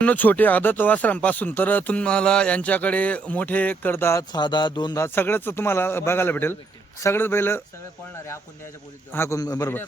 छोटे आदत वासरांपासून. तर तुम्हाला यांच्याकडे मोठे करदात साधा दोन दात सगळंच तुम्हाला बघायला भेटेल. सगळेच बैल हा कोण बरोबर.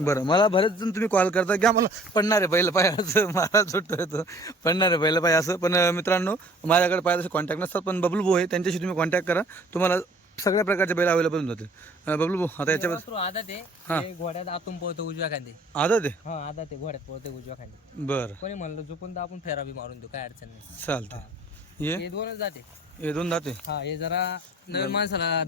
बरं मला बरेच जण तुम्ही कॉल करता की आम्हाला पडणारे बैल पाय असं मला सुट्ट येतं पडणारे बैल पाय असं. पण मित्रांनो माझ्याकडे पाय तसे कॉन्टॅक्ट नसतात पण बबलू भाऊ आहे त्यांच्याशी तुम्ही कॉन्टॅक्ट करा. तुम्हाला सगळ्या प्रकारचे बैल अवेलेबल होऊन जातील. अं, बबलू भाऊ आता याच्याबद्दल वासरू आदात आहे. ते घोड्यात आतून पळतो उजव्या खांदी. आदत आहे? हा आदात आहे घोड्यात पळतो उजव्या खांदी. बरं. कोणी म्हणलं झोपून तर आपण फेरा बी मारून देऊ काय अडचण नाही. चालतंय. ये? हे दोनच जाते. हे दोन दाते हा हे जरा नवीन माणसाला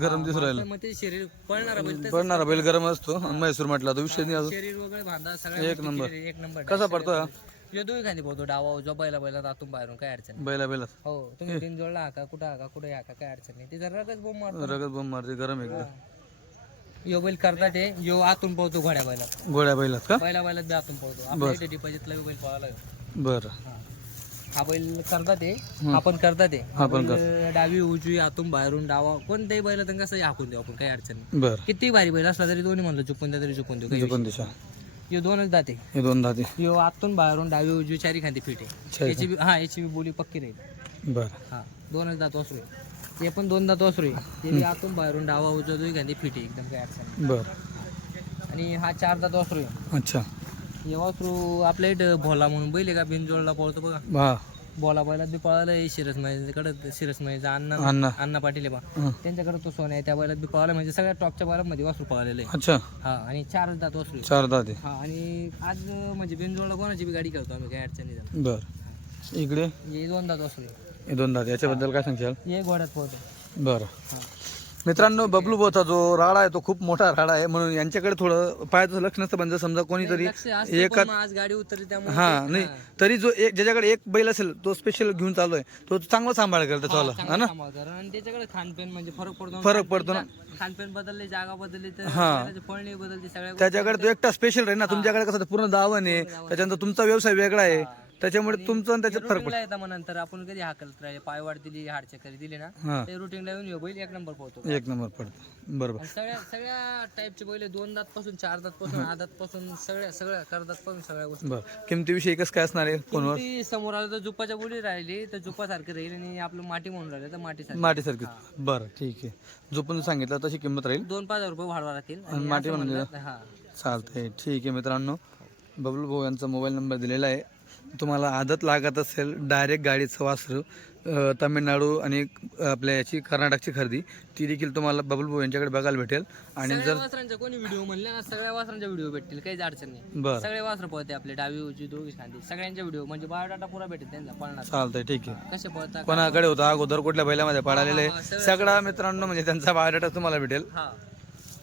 गरम दिसून राहिलं. मग ते शरीर पळणारा बैल तसं पडणारा बैल गरम असतो. आणि म्हैसूर म्हटला तो विषय नाही शरीर वगैरे एक नंबर. एक नंबर. कसा पडतो? यो दोघी खांदी पळतो डावा उजवा बैला बैला आतून बाहेरून काय अडचण नाही. बैला बैला हो तुम्ही तीन जोडला हाका कुठं हाका कुठे हाका काय अडचण नाही. ते जरा रगत बोंब मारतो रगत बंब मारते गरम एकदम यो बैल करतात ते यो आतून पळतो घोड्या बैला गोळ्या बैलात का? बैला बैलात बी आतून पळतो. आपल्या इथे डिपॉझिटला बी बैल पळायला लागतो. बरं. हा. हा बैल करतात ते आपण करतात ते आपण बैल डावी उजवी आतून बाहेरून डावा कोणत्याही बैला तर कसं हाकून देऊ आपण काही अडचण नाही. बरं. किती भारी बैल असला तरी दोन्ही म्हणलं चुकून द्या तरी चुकून देऊ काही पण दिशा यो दोनच जाते हे दोन दाते. यो आतून बाहेरून डावी उजवी चारी खांदी फिट आहे. चारी याची बी हा याची बी बोली पक्की राहील. बरं. हा दोनच दात वासरू आहे. ते पण दोन दात वासरू आहे. ते बी आतून बाहेरून डावा उजवा दोन्ही खांदी फिट आहे. एकदम काही अडचण नाही. बरं. आणि हा चार दात वासरू आहे. अच्छा. हे वासरू आपल्या इथं भोला म्हणून बैल आहे का? बिनजोडला पळतो बघा. हा. बोला बैलात बी पळालं शिरसकडे शिरस माहीचा अण्णा अण्णा. अण्णा पाटील आहे बा. हं. त्यांच्याकडे तो सोन आहे त्या बैलात बी पळाला म्हणजे सगळ्या टॉपच्या बैलामध्ये वासरू पळालेलं आहे अच्छा. हा आणि चार दात वासरू आहे. चार दाते हा आणि आज म्हणजे बिनजोडला कोणाची बी गाडी करतो आम्ही काही अडचण नाही झाली बरं. इकडे? हे दोन दात वासरू आहे. हे दोन दाते याच्याबद्दल काय सांगशाल? हे घोड्यात पळतो. बरं. हा. मित्रांनो बबलू बोचा जो राडा आहे तो खूप मोठा राडा आहे. म्हणून यांच्याकडे थोडं पायाचं लक्ष नसतं पण जर समजा कोणीतरी एका आज गाडी उतरली त्यामुळे हा नाही. तरी जो एक ज्याच्याकडे एक बैल असेल तो स्पेशल घेऊन चालू आहे तो चांगला सांभाळ करतो त्याला हा ना. आणि त्याच्याकडे खानपेन म्हणजे फरक पडतो. फरक पडतो ना? खानपेन बदलले जागा बदलली तर हा. बैलाची पळणी बदलली सगळ्या. त्याच्याकडे तो एकटा स्पेशल राहील ना? तुमच्याकडे कसं पूर्ण दावण आहे. त्याच्यानंतर तुमचा व्यवसाय वेगळा आहे. त्याच्यामुळे तुमचं आणि त्याच्यात फरक रुटीनला येतं मग नंतर आपण कधी हाकलत राहिले पाय वाढ दिली हाड चक्कर दिली ना हा. ते रुटीनला येऊन येऊ बैल एक नंबर पोहतो एक नंबर पडतो. बरोबर. आणि सगळ्या सगळ्या टाईपचे बैल दोन दात पासून चार दात पासून आदात पासून सगळ्या सगळ्या करदात पासून सगळ्या गोष्टी. बरं. किमतीविषयी कसं काय असणार आहे फोनवर? ती समोर आलं तर जुपाच्या बोली राहिली तर जुपासारखी राहील आणि आपलं माती म्हणून राहिलं तर मातीसारखी माटीसारखी. बरं ठीक आहे. जो पण सांगितलं तशी किंमत राहील. दोन पाच हजार रुपये वाढवा आणि माटी असं म्हणलं- हा. चालतंय. ठीक आहे मित्रांनो. बबलू भाऊ यांचा मोबाईल नंबर दिलेला आहे. तुम्हाला आदत लागत असेल डायरेक्ट गाडीचं वासरू तामिळनाडू आणि आपल्या याची कर्नाटकची खरेदी ती देखील तुम्हाला बबलू भाऊ यांच्याकडे बघायला भेटेल. आणि सगळ्या वासरांच्या कोणी व्हिडिओ म्हणले ना सगळ्या वासरांच्या व्हिडिओ भेटतील काहीच अडचण नाही. बरं. सगळे वासर पळते आपले डावी उजवी दोघी खांदी. सगळ्यांच्या व्हिडिओ म्हणजे बायोडाटा पुरा भेटेल त्यांना पळणार. चालतंय ठीक आहे. कसे पळतात कोणाकडे होता? अगोदर कुठल्या बैलामध्ये पडालेले हा, सगळं- सगळा मित्रांनो म्हणजे त्यांचा बायोडाटा तुम्हाला भेटेल. हा.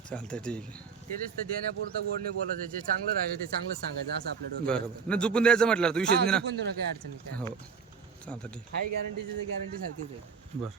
चालतंय ठीक आहे. तेच तर देण्यापुरतं गोड नाही बोलायचं. जे चांगलं राहिलं ते चांगलंच सांगायचं असं आपल्या डोक्यात बरोबर. नाही चुकून द्यायचं म्हटलं तर विषय नाही चुकून देऊ ना काही अडचण नाही काय हो. चालतं ठीक. हाय गॅरंटीची गॅरंटी सारखीच आहे. बरं.